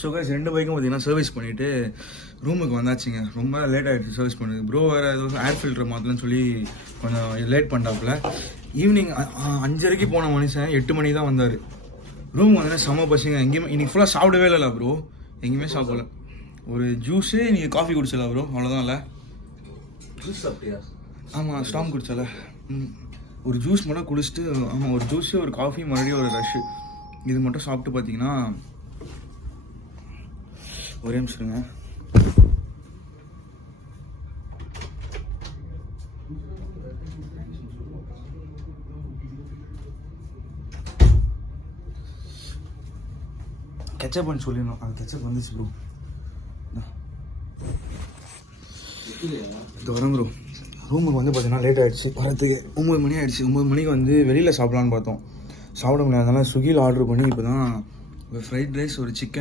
So guys 2 பைக்கும் பார்த்தீங்கன்னா service பண்ணிவிட்டு ரூமுக்கு வந்தாச்சுங்க. ரொம்ப லேட் ஆகிடுச்சு சர்வீஸ் பண்ணுறது. ப்ரோ வேறு ஏதோ ஏர் ஃபில்டர் மாற்றலன்னு சொல்லி கொஞ்சம் லேட் பண்ணாப்புல. ஈவினிங் 5:30 போன மனுஷன் 8 மணிக்கு தான் வந்தார். ரூமுக்கு வந்தோடனே செம்ம பசிங்க. எங்கேயுமே இன்றைக்கி ஃபுல்லாக சாப்பிடவே இல்லைல்ல ப்ரோ, எங்கேயுமே சாப்பிடல. ஒரு ஜூஸு நீங்கள் காஃபி குடிச்சல ப்ரோ, அவ்வளோதான். இல்லை ஜூஸ் சாப்பிட்டியா? ஆமாம், ஸ்ட்ராங் குடிச்சல. ஒரு ஜூஸ் மட்டும் குடிச்சிட்டு, ஆமாம் ஒரு ஜூஸு ஒரு காஃபி மறுபடியும் ஒரு ரஷ்ஷு இது மட்டும் சாப்பிட்டு பார்த்தீங்கன்னா ஒரே நிமிஷங்க. கெச்சப்னு சொல்லிடணும், அது கெச்சப் வந்துச்சு ப்ரோ. இது வரேன் ப்ரோ. ரூமுக்கு வந்து பார்த்தீங்கன்னா லேட் ஆகிடுச்சு வரத்துக்கு. 9 மணி ஆகிடுச்சு. 9 மணிக்கு வந்து வெளியில் சாப்பிட்லான்னு பார்த்தோம், சாப்பிட முடியாது. அதனால் ஸ்விக்கியில் ஆர்டர் பண்ணி இப்போ தான் ஒரு ஃப்ரைட் ரைஸ், ஒரு சிக்கன்